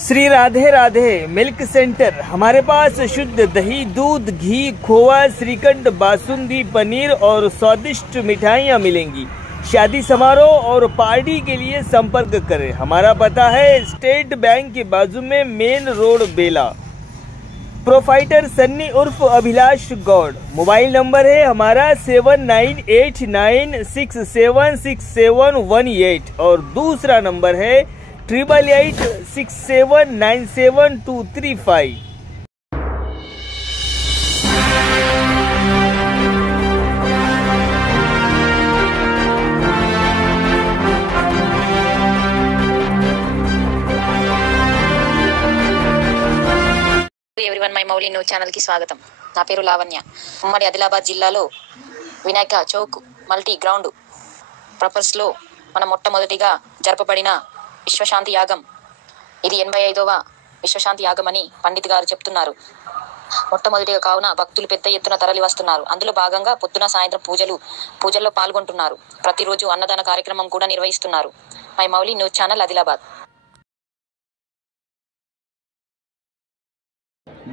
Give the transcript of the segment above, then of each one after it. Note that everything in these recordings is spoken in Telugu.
Shri Radhe Radhe milk centre. हमारे पास शुद्ध दही, दूध, घी, खोवा, श्रीखंड, बासुंदी, पनीर और स्वादिष्ट मिठाइयाँ मिलेंगी। शादी समारोह और पार्टी के लिए संपर्क करें। हमारा पता है स्टेट बैंक के बाजू में, मेन रोड, बेला। प्रोफाइटर सन्नी उर्फ अभिलाष गौड़। मोबाइल नंबर है हमारा 7989676718 और दूसरा नंबर है 8886797235। Everyone, my Mouli news channel కి స్వాగతం. నా పేరు లావణ్య. ఉమ్మడి ఆదిలాబాద్ జిల్లాలో వినాయక చౌక్ మల్టీ గ్రౌండ్ ప్రపర్స్ లో మన మొట్టమొదటిగా జరపబడిన విశ్వశాంతి యాగం. ఇది 85వ విశ్వశాంతి యాగం అని పండిత్ గారు చెప్తున్నారు. మొట్టమొదటిగా కావున భక్తులు పెద్ద ఎత్తున తరలి వస్తున్నారు. అందులో భాగంగా పొద్దున సాయంత్రం పూజల్లో పాల్గొంటున్నారు. ప్రతిరోజు అన్నదాన కార్యక్రమం కూడా నిర్వహిస్తున్నారు. My Mouli news channel, Adilabad.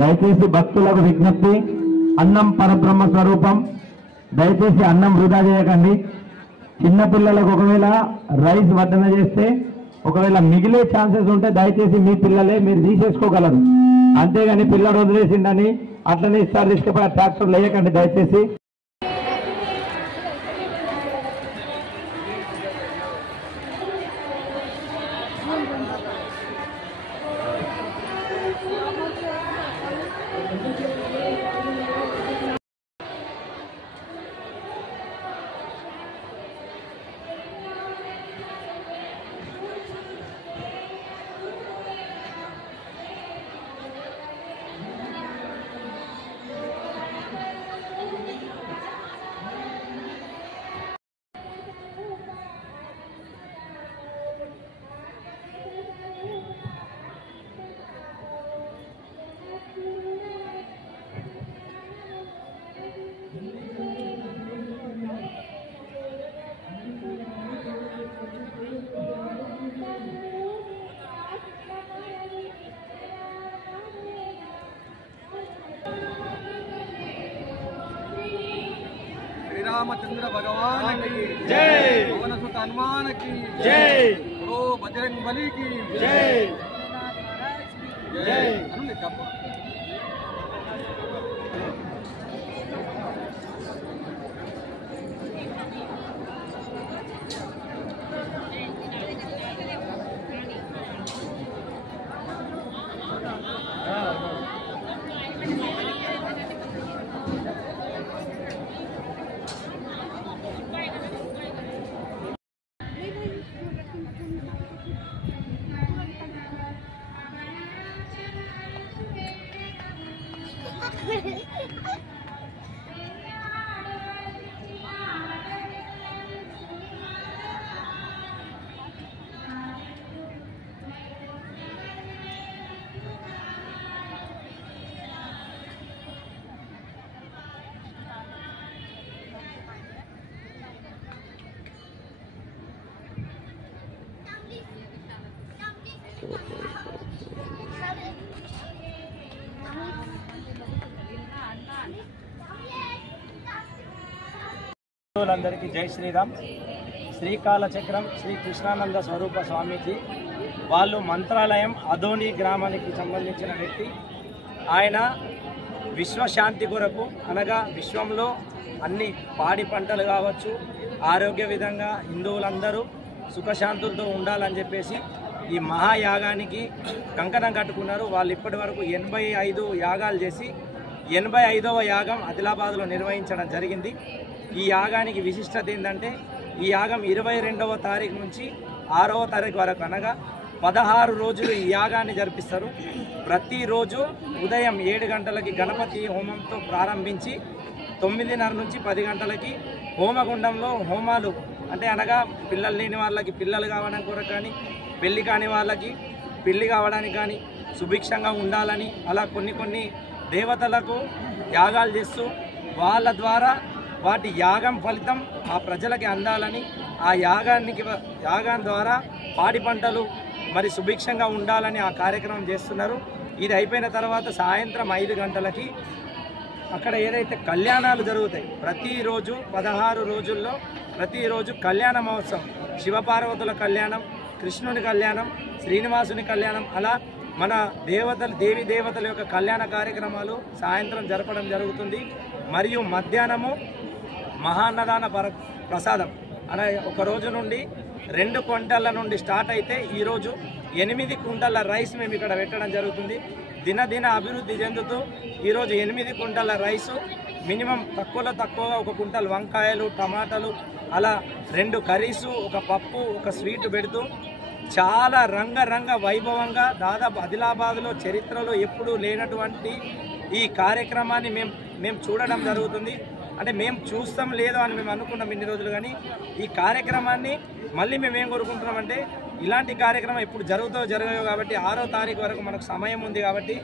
దయచేసి భక్తులకు విజ్ఞప్తి, అన్నం పరబ్రహ్మ స్వరూపం. దయచేసి అన్నం వృధా చేయకండి. చిన్నపిల్లలకు ఒకవేళ రైస్ వడ్డన చేస్తే ఒకవేళ మిగిలే ఛాన్సెస్ ఉంటే దయచేసి మీ పిల్లలే మీరు తీసేసుకోగలరు. అంతేగాని పిల్లలు వదిలేసిండని అట్లనే ఇస్తారు తీసుకుపోయి ట్రాక్టర్ వేయకండి దయచేసి. रामचंद्र भगवान की जय, पवन सुत हनुमान की जय, बोलो बजरंग बली की जय जय। అందరికీ జై శ్రీరామ్. శ్రీకాల చక్రం శ్రీ కృష్ణానంద స్వరూప స్వామీజీ వాళ్ళు మంత్రాలయం అదోని గ్రామానికి సంబంధించిన వ్యక్తి. ఆయన విశ్వశాంతి కొరకు, అనగా విశ్వంలో అన్ని పాడి పంటలు కావచ్చు, ఆరోగ్య విధంగా హిందువులందరూ సుఖశాంతులతో ఉండాలని చెప్పేసి ఈ మహాయాగానికి కంకణం కట్టుకున్నారు. వాళ్ళు ఇప్పటి వరకు 85 యాగాలు చేసి 85వ యాగం ఆదిలాబాద్లో నిర్వహించడం జరిగింది. ఈ యాగానికి విశిష్టత ఏంటంటే, ఈ యాగం 22వ తారీఖు నుంచి 6వ తారీఖు వరకు, అనగా 16 రోజులు ఈ యాగాన్ని జరిపిస్తారు. ప్రతిరోజు ఉదయం 7 గంటలకి గణపతి హోమంతో ప్రారంభించి 9:30 నుంచి 10 గంటలకి హోమగుండంలో హోమాలు, అంటే అనగా పిల్లలు లేని వాళ్ళకి పిల్లలు కావడానికి కొరకు కానీ, పెళ్లి కాని వాళ్ళకి పెళ్లి కావడానికి కానీ, సుభిక్షంగా ఉండాలని అలా కొన్ని దేవతలకు యాగాలు చేస్తూ వాళ్ళ ద్వారా వాటి యాగం ఫలితం ఆ ప్రజలకి అందాలని, ఆ యాగం ద్వారా పాడి పంటలు మరి సుభిక్షంగా ఉండాలని ఆ కార్యక్రమం చేస్తున్నారు. ఇది అయిపోయిన తర్వాత సాయంత్రం 5 గంటలకి అక్కడ ఏదైతే కళ్యాణాలు జరుగుతాయి, ప్రతిరోజు 16 రోజుల్లో ప్రతిరోజు కళ్యాణ మహోత్సవం, శివపార్వతుల కళ్యాణం, కృష్ణుని కళ్యాణం, శ్రీనివాసుని కళ్యాణం, అలా మన దేవి దేవతల యొక్క కళ్యాణ కార్యక్రమాలు సాయంత్రం జరపడం జరుగుతుంది. మరియు మధ్యాహ్నము మహాన్నదాన ప్రసాదం అలా ఒక రోజు నుండి 2 క్వింటాల నుండి స్టార్ట్ అయితే ఈరోజు 8 క్వింటాల రైస్ మేము ఇక్కడ పెట్టడం జరుగుతుంది. దినదిన అభివృద్ధి చెందుతూ ఈరోజు 8 క్వింటాల రైసు, మినిమం తక్కువలో తక్కువగా 1 క్వింటాల్ వంకాయలు, టమాటాలు, అలా 2 కర్రీసు, ఒక పప్పు, ఒక స్వీట్ పెడుతూ చాలా రంగరంగ వైభవంగా దాదాపు ఆదిలాబాద్లో చరిత్రలో ఎప్పుడూ లేనటువంటి ఈ కార్యక్రమాన్ని మేము చూడడం జరుగుతుంది. అంటే మేము చూస్తాం లేదో అని మేము అనుకున్నాం ఇన్ని రోజులు, కానీ ఈ కార్యక్రమాన్ని మళ్ళీ మేము ఏం కోరుకుంటున్నామంటే ఇలాంటి కార్యక్రమం ఇప్పుడు జరగవు కాబట్టి 6వ తారీఖు వరకు మనకు సమయం ఉంది కాబట్టి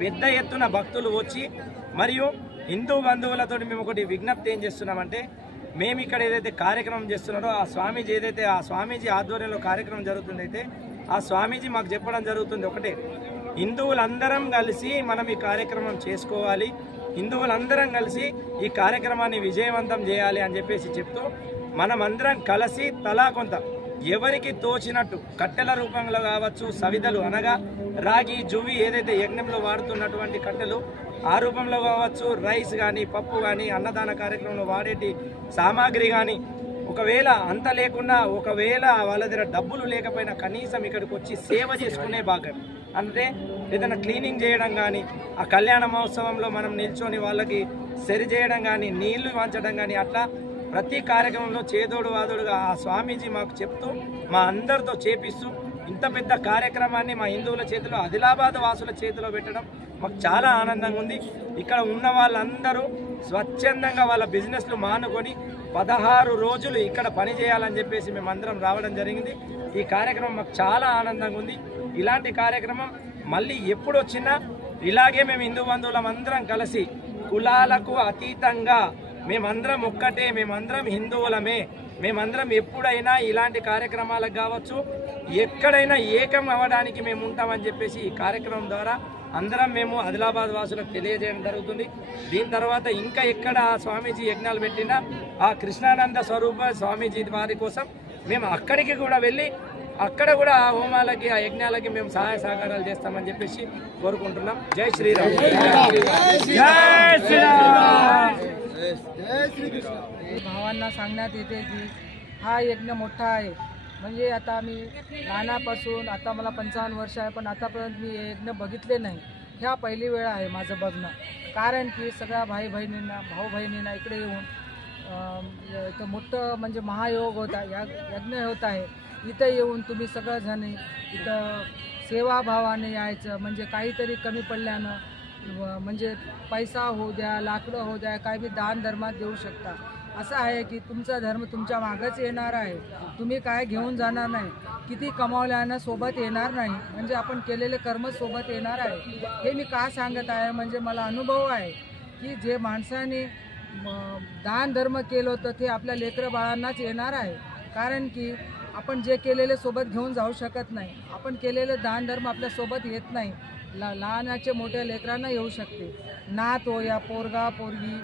పెద్ద ఎత్తున భక్తులు వచ్చి, మరియు హిందూ బంధువులతో మేము ఒకటి విజ్ఞప్తి ఏం చేస్తున్నామంటే, మేము ఇక్కడ ఏదైతే కార్యక్రమం చేస్తున్నారో ఆ స్వామీజీ ఆధ్వర్యంలో కార్యక్రమం జరుగుతుందైతే ఆ స్వామీజీ మాకు చెప్పడం జరుగుతుంది ఒకటే, హిందువులందరం కలిసి మనం ఈ కార్యక్రమం చేసుకోవాలి, హిందువులందరం కలిసి ఈ కార్యక్రమాన్ని విజయవంతం చేయాలి అని చెప్పేసి చెప్తూ మనమందరం కలిసి తలా కొంత ఎవరికి తోచినట్టు కట్టెల రూపంలో కావచ్చు, సవిదలు అనగా రాగి జువి ఏదైతే యజ్ఞంలో వాడుతున్నటువంటి కట్టెలు ఆ రూపంలో కావచ్చు, రైస్ కానీ, పప్పు కానీ, అన్నదాన కార్యక్రమంలో వాడేటి సామాగ్రి కానీ, ఒకవేళ అంత లేకున్నా ఒకవేళ వాళ్ళ దగ్గర డబ్బులు లేకపోయినా కనీసం ఇక్కడికి వచ్చి సేవ చేసుకునే భాగం, అంటే ఏదైనా క్లీనింగ్ చేయడం కానీ, ఆ కళ్యాణ మహోత్సవంలో మనం నిల్చొని వాళ్ళకి సరి చేయడం కానీ, నీళ్లు వంచడం కానీ, అట్లా ప్రతి కార్యక్రమంలో చేదోడు వాదోడుగా ఆ స్వామీజీ మాకు చెప్తూ మా అందరితో చేపిస్తూ ఇంత పెద్ద కార్యక్రమాన్ని మా హిందువుల చేతిలో, ఆదిలాబాద్ వాసుల చేతిలో పెట్టడం మాకు చాలా ఆనందంగా ఉంది. ఇక్కడ ఉన్న వాళ్ళందరూ స్వచ్ఛందంగా వాళ్ళ బిజినెస్లు మానుకొని 16 రోజులు ఇక్కడ పని చేయాలని చెప్పేసి మేమందరం రావడం జరిగింది. ఈ కార్యక్రమం మాకు చాలా ఆనందంగా ఉంది. ఇలాంటి కార్యక్రమం మళ్ళీ ఎప్పుడు వచ్చినా ఇలాగే మేము హిందూ బంధువులం అందరం కలిసి కులాలకు అతీతంగా మేమందరం ఒక్కటే, మేమందరం హిందువులమే, మేమందరం ఎప్పుడైనా ఇలాంటి కార్యక్రమాలకు కావచ్చు ఎక్కడైనా ఏకం అవ్వడానికి మేము ఉంటామని చెప్పేసి ఈ కార్యక్రమం ద్వారా అందరం మేము ఆదిలాబాద్ వాసులకు తెలియజేయడం జరుగుతుంది. దీని తర్వాత ఇంకా ఎక్కడ స్వామీజీ యజ్ఞాలు పెట్టినా ఆ కృష్ణానంద స్వరూప స్వామీజీ వారి కోసం మేము అక్కడికి కూడా వెళ్ళి అక్కడ కూడా ఆ హోమాలకి, ఆ యజ్ఞాలకి మేము సహాయ సహకారాలు చేస్తామని చెప్పేసి కోరుకుంటున్నాం. జై శ్రీరామ్. జై శ్రీరామ్. भावांना सांगण्यात येते की हा यज्ञ मोठा आहे. म्हणजे आता मी लहानापासून आता मला 55 वर्ष आहे, पण आतापर्यंत मी हे यज्ञ बघितले नाही. ह्या पहिली वेळ आहे माझं बघणं. कारण की सगळ्या भाऊ बहिणींना इकडे येऊन इथं मोठं म्हणजे महायोग होता, यज्ञ होत आहे. इथं येऊन तुम्ही सगळंजण इथं सेवाभावाने यायचं. म्हणजे काहीतरी कमी पडल्यानं म्हणजे पैसा होऊ द्या, लाकडं होऊ द्या, काही बी दान धर्मात देऊ शकता. असं आहे की तुमचा धर्म तुमच्या मागच येणार आहे. तुम्ही काय घेऊन जाणार नाही, किती कमावल्यानं सोबत येणार नाही. म्हणजे आपण केलेले कर्म सोबत येणार आहे. हे मी का सांगत आहे, म्हणजे मला अनुभव आहे की जे माणसाने दान धर्म केलं होतं ते आपल्या लेकरं बाळांनाच येणार आहे. कारण की आपण जे केलेले सोबत घेऊन जाऊ शकत नाही. आपण केलेले दान धर्म आपल्यासोबत येत नाही. लहानाचे मोठ्या लेकरांना येऊ शकते. नात हो या पोरगा पोरगी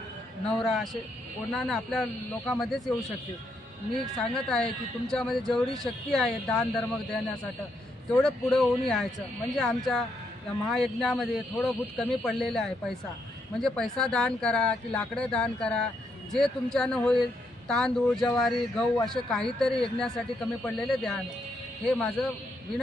नवरा असे कोणाला आपल्या लोकांमध्येच येऊ शकते. मी सांगत आहे की तुमच्यामध्ये जेवढी शक्ती आहे दान धर्म देण्यासाठी तेवढं पुढे होऊन यायचं. म्हणजे आमच्या या महायज्ञामध्ये थोडं बहुत कमी पडलेलं आहे पैसा. म्हणजे पैसा दान करा की लाकडं दान करा, जे तुमच्यानं होईल, तांदूळ ज्वारी गहू असे काहीतरी यज्ञासाठी कमी पडलेले द्या. हे माझं